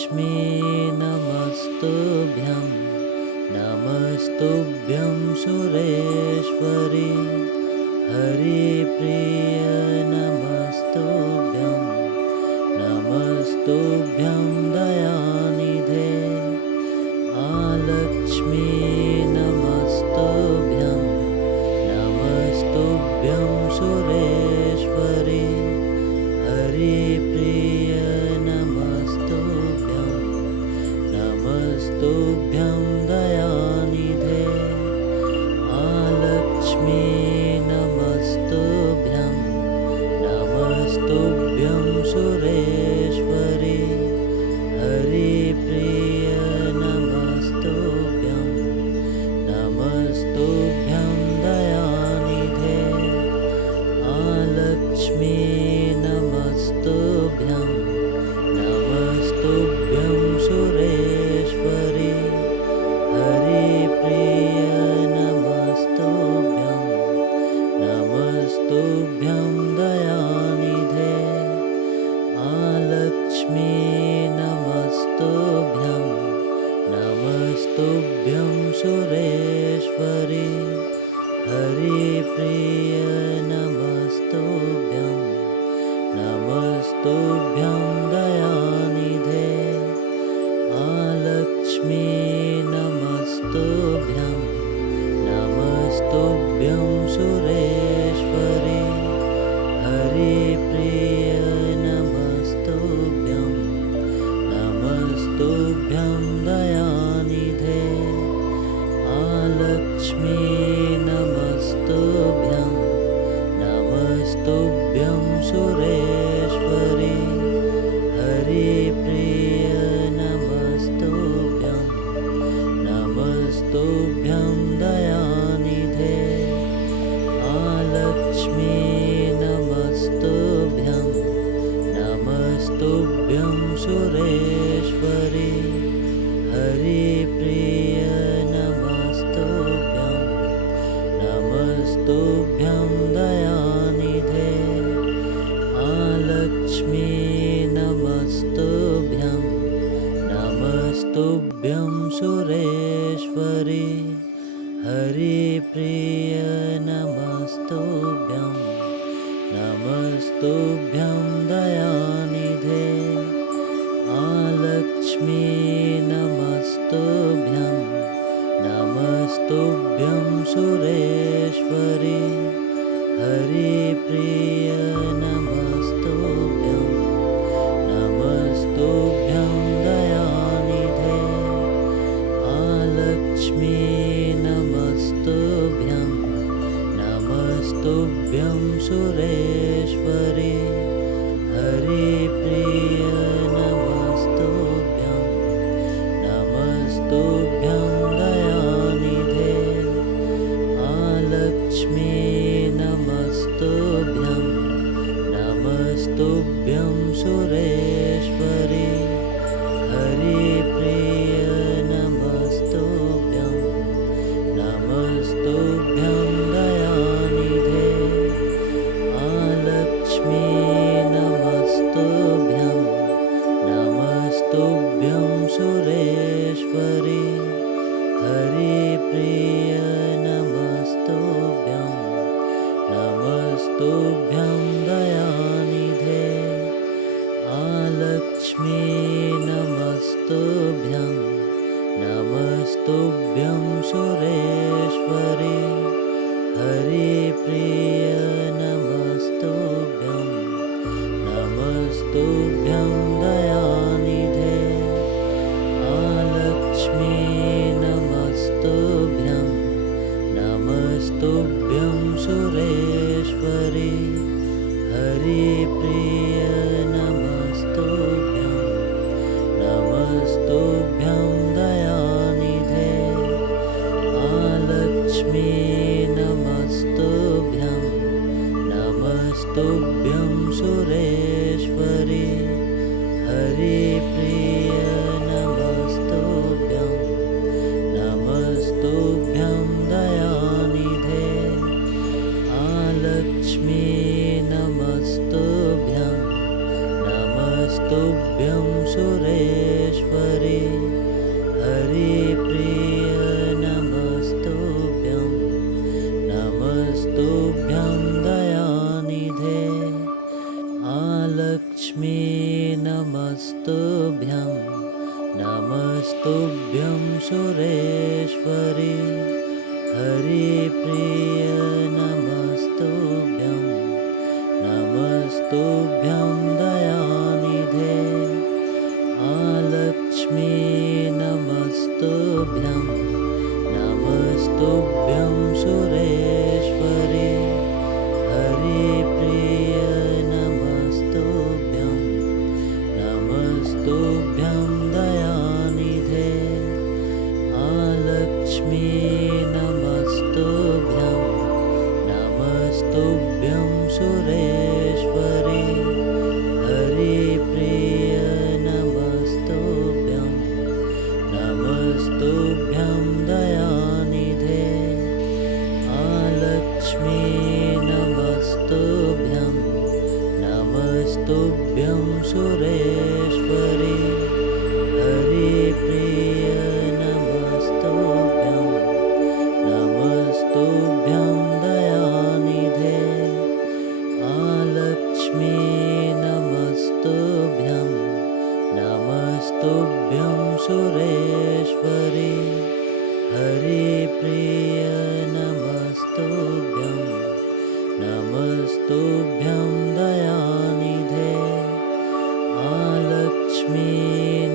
महालक्ष्मी नमस्तुभ्यं नमस्तुभ्यं सुरेश्वरी हरिप्रिय नमस्तुभ्यं नमस्तुभ्यं दयानिधे महालक्ष्मी नमस्तुभ्यं नमस्तुभ्यं सुरेश्वरी हरिप्रिय नमस्तुभ्यं नमस्तुभ्यं दयानिधे महालक्ष्मी नमस्तुभ्यं नमस्तुभ्यं सुरेश्वरी हरिप्रिय नमस्तुभ्यं नमस्तुभ्यं दयानिधे महालक्ष्मी नमस्तुभ्यं नमस्तुभ्यं सुरेश्वरी हरिप्रिय नमस्तुभ्यं नमस्तुभ्यं दयानिधे महालक्ष्मी नमस्तुभ्यं नमस्तुभ्यं सुरेश्वरी हरिप्रिय नमस्तुभ्यं नमस्तुभ्यं दयानिधे महालक्ष्मी नमस्तुभ्यं नमस्तुभ्यं सुरेश्वरी हरिप्रिय नमस्तुभ्यं नमस्तुभ्यं दयानिधे महालक्ष्मी नमस्तुभ्यं नमस्तुभ्यं सुरेश्वरी हरिप्रिय नमस्तुभ्यं नमस्तुभ्यं दयानिधे महालक्ष्मी नमस्तुभ्यं नमस्तुभ्यं सुरेश्वरी हरिप्रिय नमस्तुभ्यं नमस्तुभ्यं दयानिधे महालक्ष्मी नमस्तुभ्यं नमस्तुभ्यं सुरेश्वरी हरिप्रिय नमस्तुभ्यं नमस्तुभ्यं दयानिधे महालक्ष्मी नमस्तुभ्यं नमस्तुभ्यं सुरेश्वरी हरिप्रिय नमस्तुभ्यं नमस्तुभ्यं दयानिधे महालक्ष्मी नमस्तुभ्यं नमस्तुभ्यं सुरेश्वरी हरिप्रिय नमस्तुभ्यं नमस्तुभ्यं दयानिधे महालक्ष्मी नमस्तुभ्यं नमस्तुभ्यं सुरेश्वरी हरिप्रिय नमस्तुभ्यं नमस्तुभ्यं दयानिधे महालक्ष्मी नमस्तुभ्यं नमस्तुभ्यं सुरेश्वरी हरिप्रिय नमस्तुभ्यं नमस्तुभ्यं दयानिधे महालक्ष्मी नमस्तुभ्यं नमस्तुभ्यं सुरेश्वरी हरिप्रिय नमस्तुभ्यं नमस्तुभ्यं दयानिधे महालक्ष्मी नमस्तुभ्यं नमस्तुभ्यं सुरेश्वरी हरिप्रिय नमस्तुभ्यं नमस्तुभ्यं दयानिधे महालक्ष्मी नमस्तुभ्यं नमस्तुभ्यं सुरेश्वरी हरिप्रिय नमस्तुभ्यं नमस्तुभ्यं दयानिधे महालक्ष्मी नमस्तुभ्यं नमस्तुभ्यं सुरेश्वरी नमस्तुभ्यं सुरेश्वरि हरिप्रिय नमस्तुभ्यं नमस्तुभ्यं दयानिधे आलक्ष्मी नमस्तुभ्यं नमस्तुभ्यं सुरेश्वरि हरिप्रिय नमस्तुभ्यं नमस्तुभ्यं दयानिधे आलक्ष्मी नमस्तुभ्यं नमस्तुभ्यं सुरेश्वरि हरिप्रिय नमस्तुभ्यं नमस्तुभ्यं दयानिधे आलक्ष्मी नमस्तुभ्यं नमस्तुभ्यं सुरेश्वरि हरिप्रिय नमस्तुभ्यं नमस्तुभ्यं दयानिधे आलक्ष्मी नमस्तुभ्यं नमस्तुभ्यं सुरेश्वरि हरिप्रिय नमस्तुभ्यं नमस्तुभ्यं दयानिधे आलक्ष्मी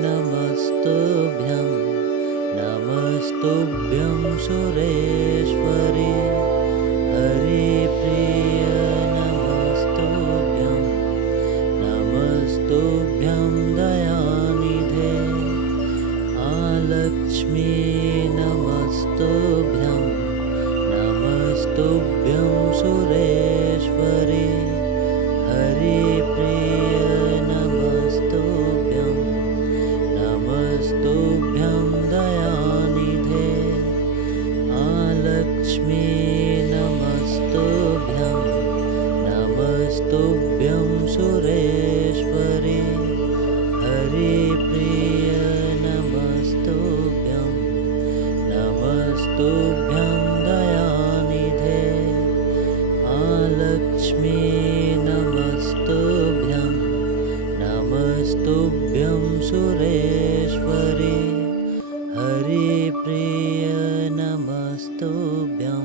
नमस्तुभ्यं नमस्तुभ्यं सुरेश्वरि हरिप्रिय नमस्तुभ्यं नमस्तुभ्यं दयानिधे आलक्ष्मी नमस्तुभ्यं नमस्तुभ्यं सुरेश्वरि हरिप्रिय नमस्तुभ्यं नमस्तुभ्यं दयानिधे आलक्ष्मी नमस्तुभ्यं नमस्तुभ्यं सुरेश्वरि हरिप्रिय नमस्तुभ्यं नमस्तुभ्यं दयानिधे आलक्ष्मी नमस्तुभ्यं नमस्तुभ्यं सुरेश्वरि हरिप्रिय नमस्तुभ्यं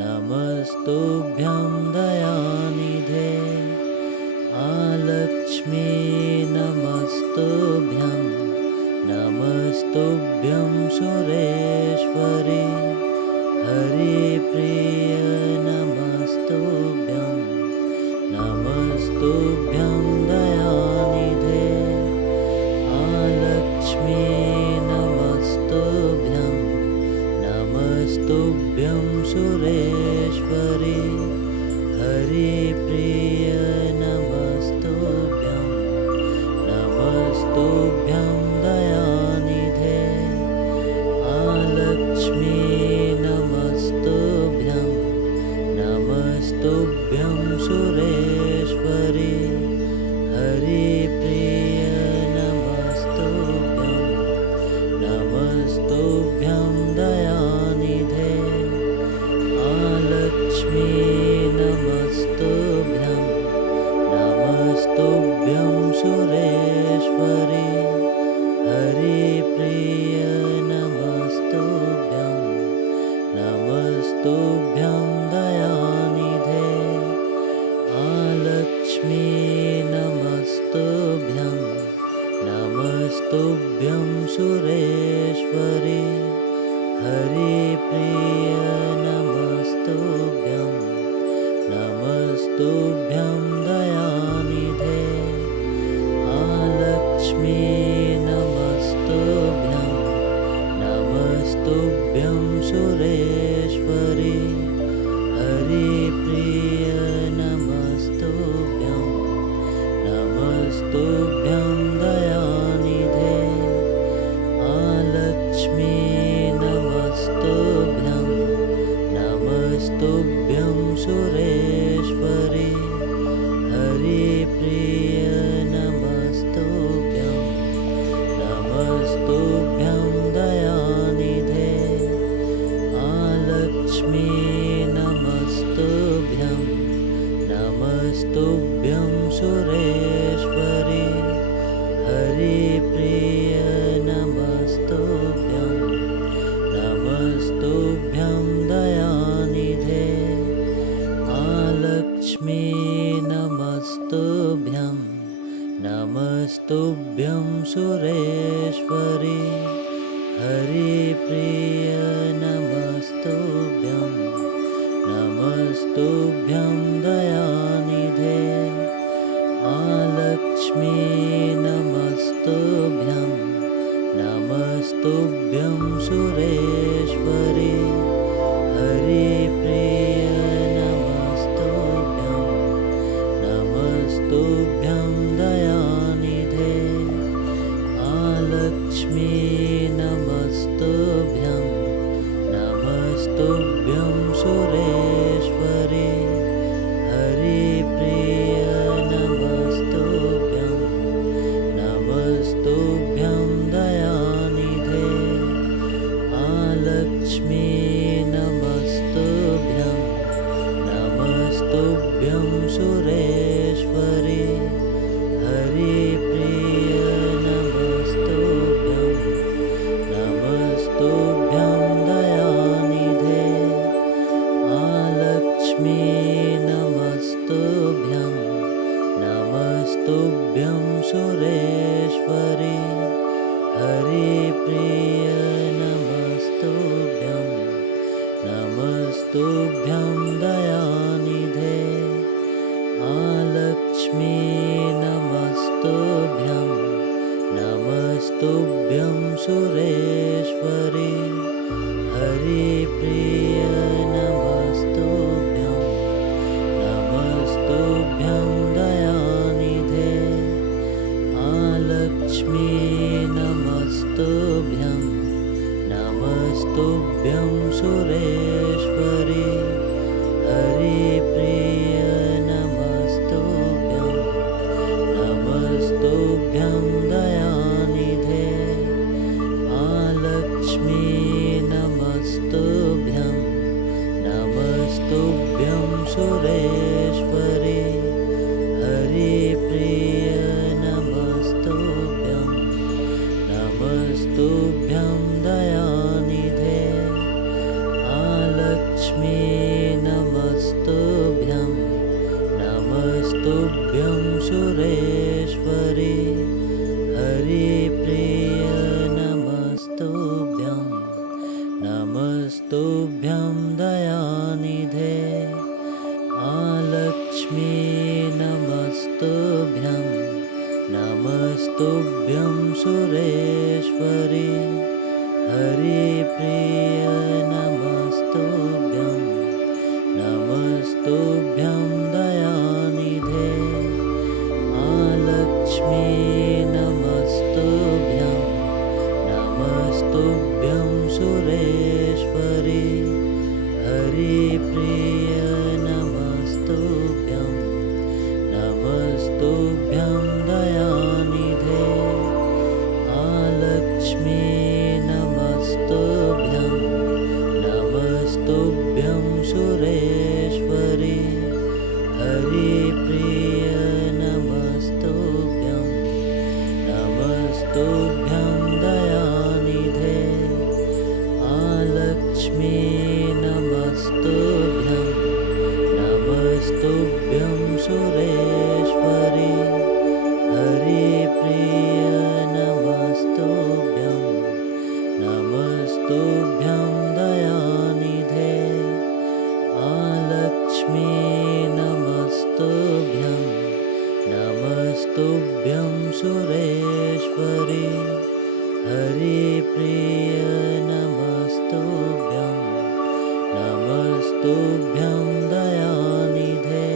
नमस्तुभ्यं दयानिधे आलक्ष्मी नमस्तुभ्यं नमस्तुभ्यं सुरेश्वरि हरिप्रिय नमस्तुभ्यं नमस्तुभ्यं दयानिधे आलक्ष्मी नमस्तुभ्यं नमस्तुभ्यं सुरेश्वरि हरिप्रिय नमस्तुभ्यं नमस्तुभ्यं दयानिधे आलक्ष्मी नमस्तुभ्यं नमस्तुभ्यं सुरेश्वरि हरिप्रिय नमस्तुभ्यं नमस्तुभ्यं दयानिधे आलक्ष्मी नमस्तुभ्यं नमस्तुभ्यं सुरेश्वरि हरिप्रिय नमस्तुभ्यं नमस्तुभ्यं दयानिधे आलक्ष्मी नमस्तुभ्यं नमस्तुभ्यं सुरेश्वरि हरिप्रिय नमस्तुभ्यं नमस्तुभ्यं दयानिधे आलक्ष्मी नमस्तुभ्यं नमस्तुभ्यं सुरेश्वरि हरिप्रिय नमस्तुभ्यं नमस्तुभ्यं दयानिधे आलक्ष्मी नमस्तुभ्यं नमस्तुभ्यं सुरेश्वरि हरिप्रिय नमस्तुभ्यं नमस्तुभ्यं दयानिधे आलक्ष्मी नमस्तुभ्यं नमस्तुभ्यं सुरेश्वरि हरिप्रिय नमस्तुभ्यं महालक्ष्मी नमस्तुभ्यं नमस्तुभ्यं सुरेश्वरी हरिप्रिय नमस्तुभ्यं नमस्तुभ्यं दयानिधे महालक्ष्मी नमस्तुभ्यं नमस्तुभ्यं सुरेश्वरी हरिप्रिय नमस्तुभ्यं नमस्तुभ्यं दयानिधे महालक्ष्मी नमस्तुभ्यं नमस्तुभ्यं सुरेश्वरी हरिप्रिय नमस्तुभ्यं नमस्तुभ्यं दयानिधे महालक्ष्मी नमस्तुभ्यं नमस्तुभ्यं सुरेश्वरी हरिप्रिय नमस्तुभ्यं नमस्तुभ्यं दयानिधे महालक्ष्मी नमस्तुभ्यं नमस्तुभ्यं सुरेश्वरी हरिप्रिय नमस्तुभ्यं नमस्तुभ्यं दयानिधे महालक्ष्मी नमस्तुभ्यं नमस्तुभ्यं सुरेश्वरी हरिप्रिय नमस्तुभ्यं नमस्तुभ्यं दयानिधे महालक्ष्मी नमस्तुभ्यं नमस्तुभ्यं सुरेश्वरी हरिप्रिय नमस्तुभ्यं नमस्तुभ्यं दयानिधे महालक्ष्मी नमस्तुभ्यं नमस्तुभ्यं सुरेश्वरी हरिप्रिय नमस्तुभ्यं नमस्तुभ्यं दयानिधे महालक्ष्मी नमस्तुभ्यं नमस्तुभ्यं सुरेश्वरी हरिप्रिय नमस्तुभ्यं नमस्तुभ्यं दयानिधे महालक्ष्मी नमस्तुभ्यं नमस्तुभ्यं सुरेश्वरी हरिप्रिय नमस्तुभ्यं नमस्तुभ्यं दयानिधे महालक्ष्मी नमस्तुभ्यं नमस्तुभ्यं सुरेश्वरी हरिप्रिय नमस्तुभ्यं नमस्तुभ्यं दयानिधे महालक्ष्मी नमस्तुभ्यं नमस्तुभ्यं सुरेश्वरी हरिप्रिय नमस्तुभ्यं नमस्तुभ्यं दयानिधे महालक्ष्मी नमस्तुभ्यं नमस्तुभ्यं सुरेश्वरी हरिप्रिय नमस्तुभ्यं नमस्तुभ्यं दयानिधे महालक्ष्मी नमस्तुभ्यं नमस्तुभ्यं सुरेश्वरी हरिप्रिय नमस्तुभ्यं नमस्तुभ्यं दयानिधे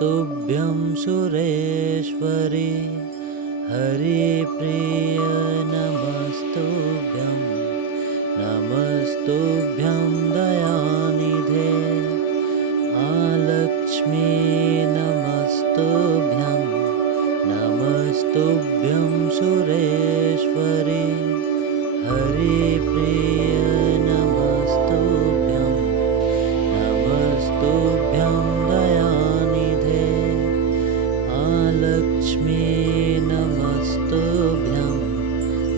नमस्तुभ्यं सुरेश्वरि हरिप्रिय नमस्तुभ्यं नमस्तुभ्यं दयानिधे आलक्ष्मी नमस्तुभ्यं नमस्तुभ्यं सुरेश्वरि हरिप्रिय नमस्तुभ्यं नमस्तुभ्यं दयानिधे आलक्ष्मी नमस्तुभ्यं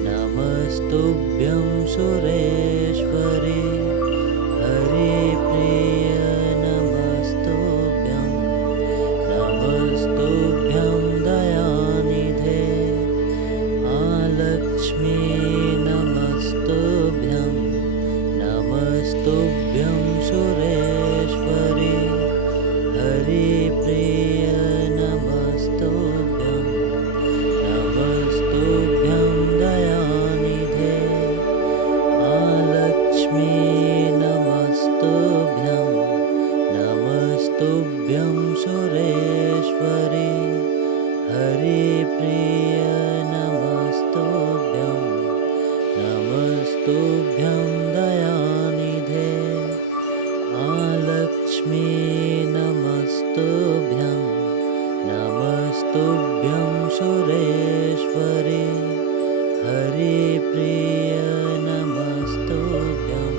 नमस्तुभ्यं सुरेश्वरि हरिप्रिय नमस्तुभ्यं नमस्तुभ्यं दयानिधे आलक्ष्मी नमस्तुभ्यं नमस्तुभ्यं सुरेश्वरि हरिप्रिय नमस्तुभ्यं नमस्तुभ्यं दयानिधे आलक्ष्मी नमस्तुभ्यं नमस्तुभ्यं सुरेश्वरि हरिप्रिय नमस्तुभ्यं नमस्तुभ्यं दयानिधे आलक्ष्मी नमस्तुभ्यं नमस्तुभ्यं सुरेश्वरि हरिप्रिय नमस्तुभ्यं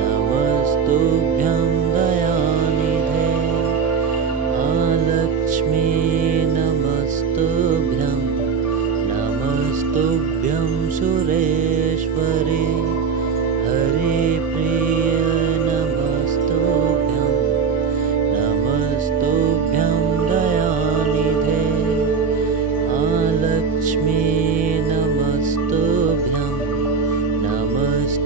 नमस्तुभ्यं दयानिधे आलक्ष्मी नमस्तुभ्यं नमस्तुभ्यं सुरेश्वरि हरिप्रिय नमस्तुभ्यं नमस्तुभ्यं दयानिधे आलक्ष्मी नमस्तुभ्यं नमस्तुभ्यं सुरेश्वरि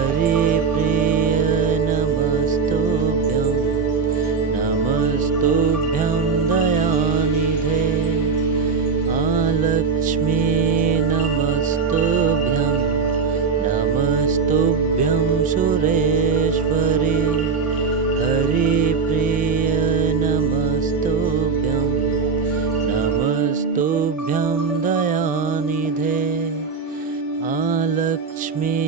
हरिप्रिय नमस्तुभ्यं नमस्तुभ्यं दयानिधे आलक्ष्मी नमस्तुभ्यं नमस्तुभ्यं सुरेश्वरि हरिप्रिय नमस्तुभ्यं नमस्तुभ्यं दयानिधे आलक्ष्मी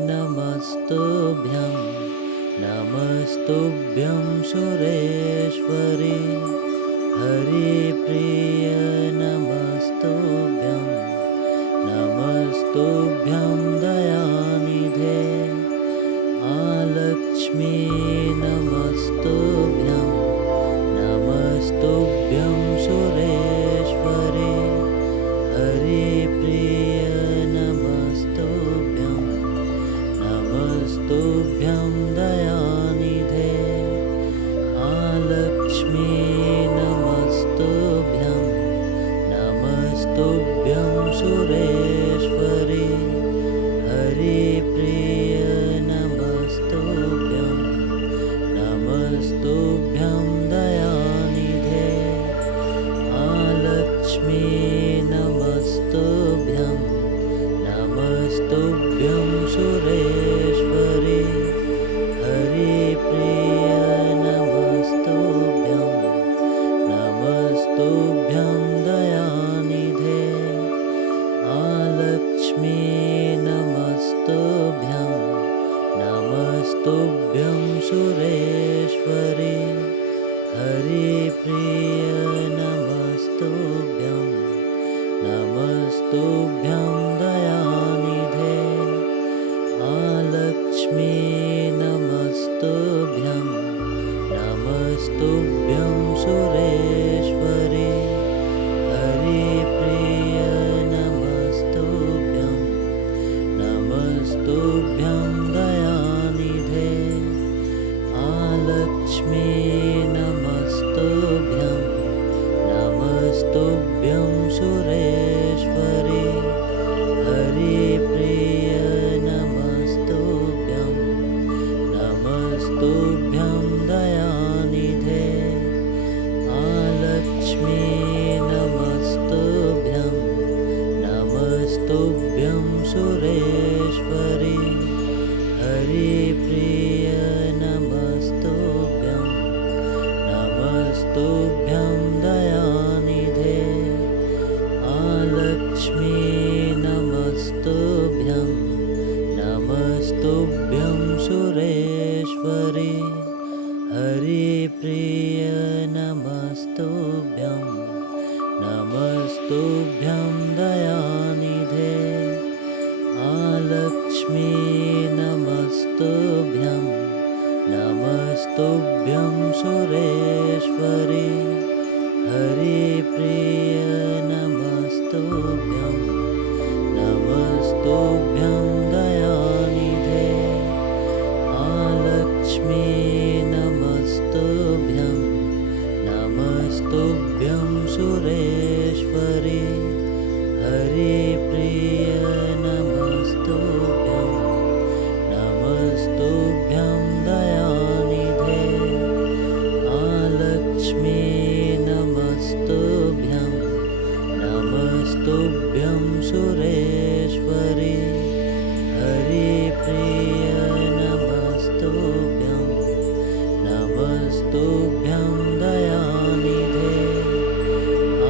नमस्तुभ्यं नमस्तुभ्यं सुरेश्वरि हरिप्रिय नमस्तुभ्यं नमस्तुभ्यं दयानिधे आलक्ष्मी नमस्तुभ्यं नमस्तुभ्यं सुरेश्वरि हरिप्रिय नमस्तुभ्यं नमस्तुभ्यं दयानिधे आलक्ष्मी नमस्तुभ्यं नमस्तुभ्यं सुरेश्वरि हरिप्रिय नमस्तुभ्यं नमस्तुभ्यं दयानिधे आलक्ष्मी नमस्तुभ्यं नमस्तुभ्यं सुरेश्वरि हरिप्रिय नमस्तुभ्यं नमस्तुभ्यं दयानिधे आलक्ष्मी नमस्तुभ्यं नमस्तुभ्यं सुरेश्वरि हरिप्रिय नमस्तुभ्यं नमस्तुभ्यं दयानिधे आलक्ष्मी नमस्तुभ्यं नमस्तुभ्यं सुरेश्वरि हरिप्रिय नमस्तुभ्यं नमस्तुभ्यं दयानिधे आलक्ष्मी नमस्तुभ्यं नमस्तुभ्यं सुरेश्वरि हरिप्रिय नमस्तुभ्यं नमस्तुभ्यं दयानिधे हरिप्रिय नमस्तुभ्यं नमस्तुभ्यं दयानिधे आलक्ष्मी नमस्तुभ्यं नमस्तुभ्यं सुरेश्वरी हरिप्रिय नमस्तुभ्यं नमस्तुभ्यं दयानिधे आलक्ष्मी नमस्तुभ्यं नमस्तुभ्यं सुरेश्वरी हरिप्रिय नमस्तुभ्यं नमस्तुभ्यं दयानिधे आलक्ष्मी नमस्तुभ्यं नमस्तुभ्यं सुरेश्वरी हरिप्रिय नमस्तुभ्यं नमस्तुभ्यं दयानिधे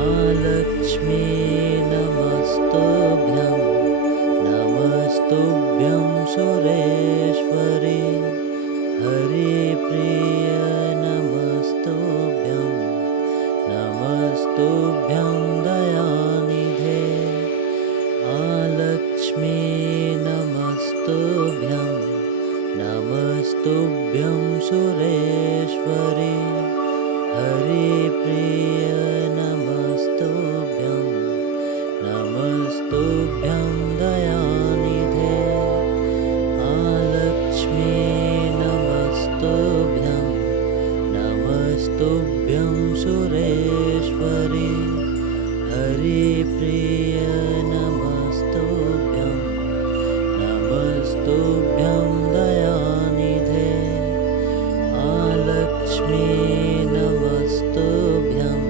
आलक्ष्मी नमस्तुभ्यं नमस्तुभ्यं सुरेश्वरी हरिप्रिय नमस्तुभ्यं नमस्तुभ्यं दयानिधे आलक्ष्मी नमस्तुभ्यं नमस्तुभ्यं सुरेश्वरी हरिप्रिय नमस्तुभ्यं नमस्तुभ्यं दयानिधे आलक्ष्मी नमस्तुभ्यं नमस्तुभ्यं सुरेश्वरी हरिप्रिय नमस्तुभ्यं नमस्तुभ्यं दयानिधे आलक्ष्मी नमस्तुभ्यं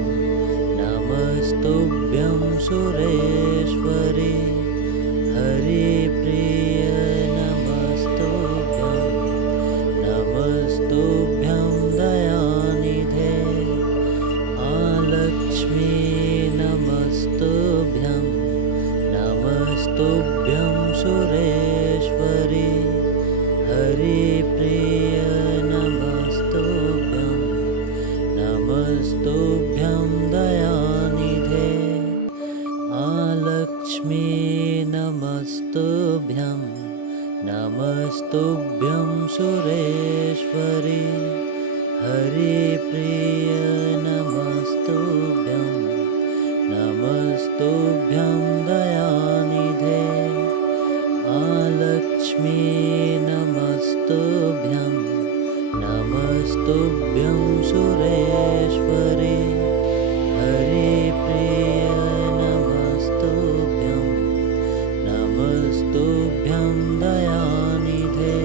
नमस्तुभ्यं सुरेश्वरी हरिप्रिय नमस्तुभ्यं नमस्तुभ्यं दयानिधे आलक्ष्मी नमस्तुभ्यं नमस्तुभ्यं सुरेश्वरी हरिप्रिय नमस्तुभ्यं नमस्तुभ्यं दयानिधे आलक्ष्मी नमस्तुभ्यं नमस्तुभ्यं सुरेश्वरी हरिप्रिय नमस्तुभ्यं नमस्तुभ्यं दयानिधे आलक्ष्मी नमस्तुभ्यं नमस्तुभ्यं सुरेश्वरी हरिप्रिय नमस्तुभ्यं नमस्तुभ्यं दयानिधे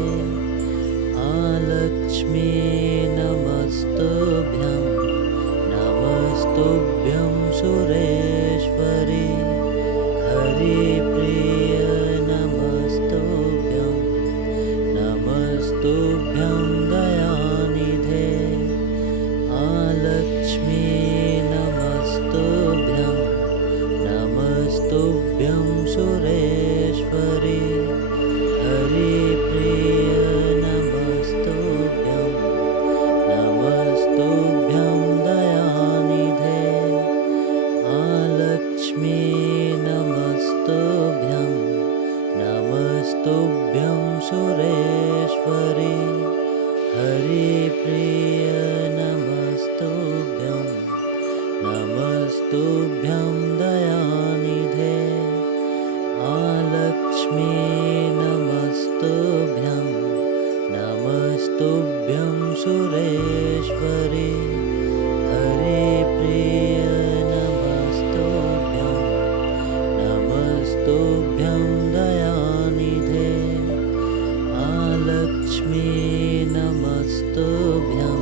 आलक्ष्मी नमस्तुभ्यं नमस्तुभ्यं सुरेश्वरी हरिप्रिय नमस्तुभ्यं नमस्तुभ्यं दयानिधे आलक्ष्मी नमस्तुभ्यं नमस्तुभ्यं सुरेश्वरी हरिप्रिय नमस्तुभ्यं नमस्तुभ्यं दयानिधे आलक्ष्मी नमस्तुभ्यं नमस्तुभ्यं सुरेश्वरी हरिप्रिय नमस्तुभ्यं नमस्तुभ्यं दयानिधे आलक्ष्मी नमस्तुभ्यं नमस्तुभ्यं सुरेश्वरी हरिप्रिय नमस्तुभ्यं नमस्तुभ्यं दयानिधे आलक्ष्मी नमस्तुभ्यं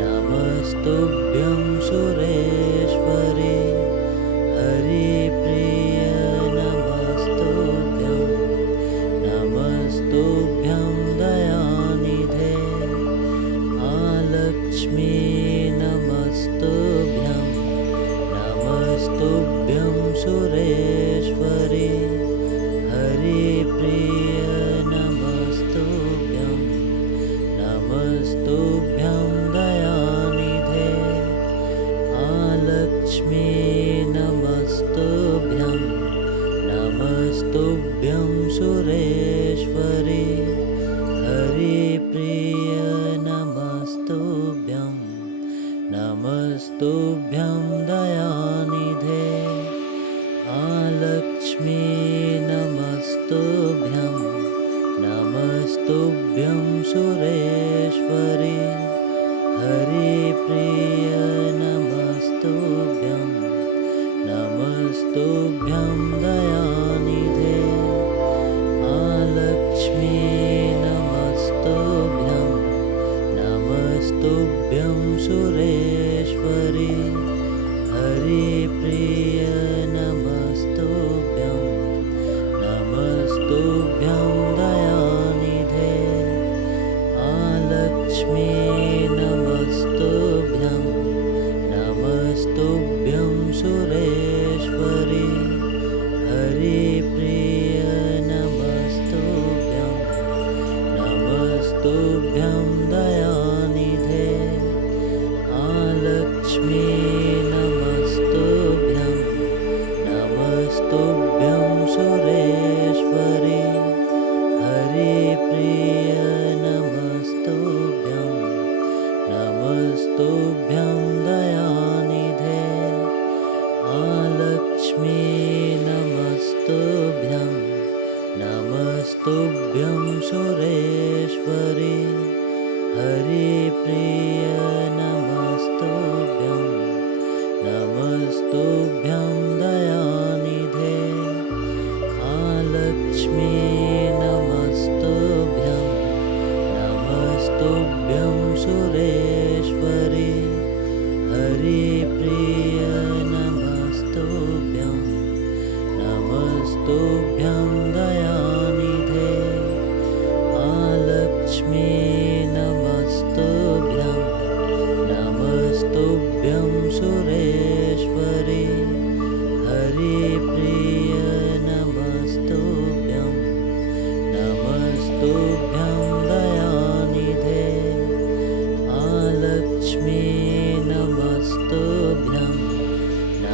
नमस्तुभ्यं सुरेश्वरी हरिप्रिय नमस्तुभ्यं नमस्तुभ्यं दयानिधे आलक्ष्मी नमस्तुभ्यं नमस्तुभ्यं सुरेश्वरी हरिप्रिय नमस्तुभ्यं नमस्तुभ्यं सुरेश्वरि हरिप्रिय नमस्तुभ्यं नमस्तुभ्यं दयानिधे आलक्ष्मी नमस्तुभ्यं नमस्तुभ्यं सुरेश्वरि हरिप्रिय नमस्तुभ्यं नमस्तुभ्यं दयानिधे आलक्ष्मी नमस्तुभ्यं नमस्तुभ्यं सुरेश्वरि हरिप्रिय नमस्तुभ्यं नमस्तुभ्यं दयानिधे आलक्ष्मी नमस्तुभ्यं नमस्तुभ्यं सुरेश्वरि हरिप्रिय नमस्तुभ्यं नमस्तुभ्यं दयानिधे आलक्ष्मी नमस्तुभ्यं नमस्तुभ्यं सुरेश्वरि हरिप्रिय नमस्तुभ्यं नमस्तुभ्यं दयानिधे आलक्ष्मी नमस्तुभ्यं नमस्तुभ्यं सुरेश्वरि हरिप्रिय नमस्तुभ्यं नमस्तुभ्यं दयानिधे आलक्ष्मी नमस्तुभ्यं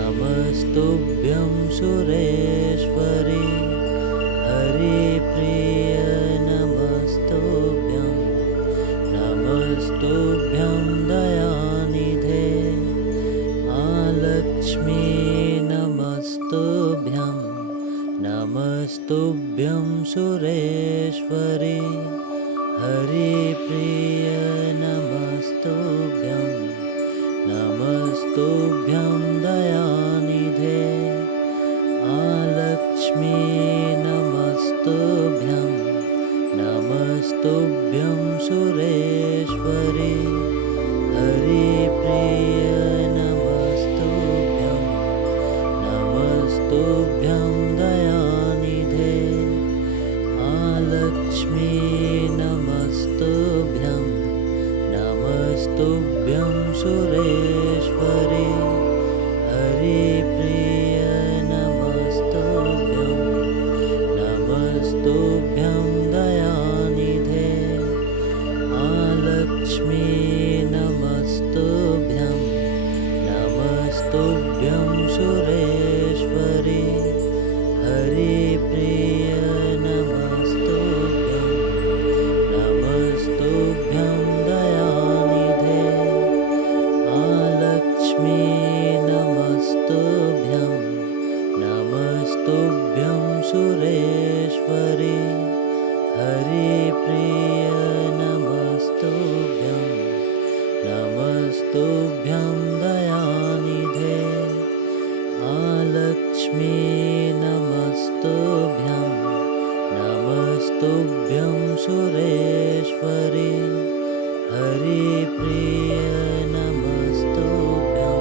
नमस्तुभ्यं सुरेश्वरि हरिप्रिय नमस्तुभ्यं नमस्तुभ्यं दयानिधे आलक्ष्मी नमस्तुभ्यं नमस्तुभ्यं सुरेश्वरि हरिप्रिय नमस्तुभ्यं नमस्तुभ्यं दयानिधे आलक्ष्मी नमस्तुभ्यं नमस्तुभ्यं सुरेश्वरि हरिप्रिय नमस्तुभ्यं नमस्तुभ्यं दयानिधे आलक्ष्मी नमस्तुभ्यं नमस्तुभ्यं सुरेश्वरि हरिप्रिय नमस्तुभ्यं नमस्तुभ्यं दयानिधे आलक्ष्मी नमस्तुभ्यं नमस्तुभ्यं सुरेश्वरि हरिप्रिय नमस्तुभ्यं नमस्तुभ्यं दयानिधे आलक्ष्मी नमस्तुभ्यं नमस्तुभ्यं सुरेश्वरि हरिप्रिय नमस्तुभ्यं नमस्तुभ्यं दयानिधे आलक्ष्मी नमस्तुभ्यं नमस्तुभ्यं सुरेश्वरि हरिप्रिय नमस्तुभ्यं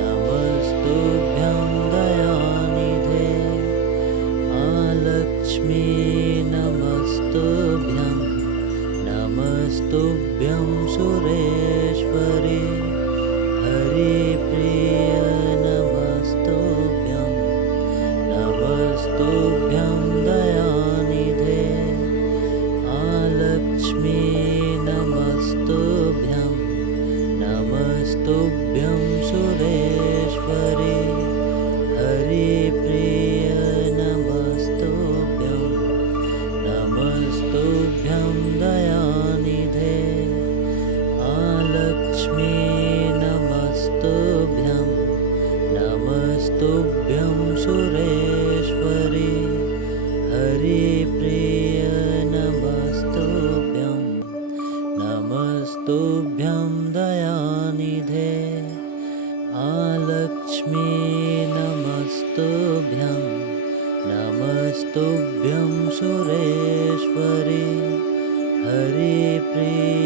नमस्तुभ्यं दयानिधे आलक्ष्मी नमस्तुभ्यं नमस्तुभ्यं सुरेश्वरि हरिप्रिय नमस्तुभ्यं नमस्तुभ्यं दयानिधे आलक्ष्मी नमस्तुभ्यं नमस्तुभ्यं सुरेश्वरि हरिप्रिय नमस्तुभ्यं नमस्तुभ्यं दयानिधे आलक्ष्मी नमस्तुभ्यं नमस्तुभ्यं सुरेश्वरि हरिप्रिय नमस्तुभ्यं नमस्तुभ्यं दयानिधे आलक्ष्मी नमस्तुभ्यं नमस्तुभ्यं सुरेश्वरि हरिप्रिय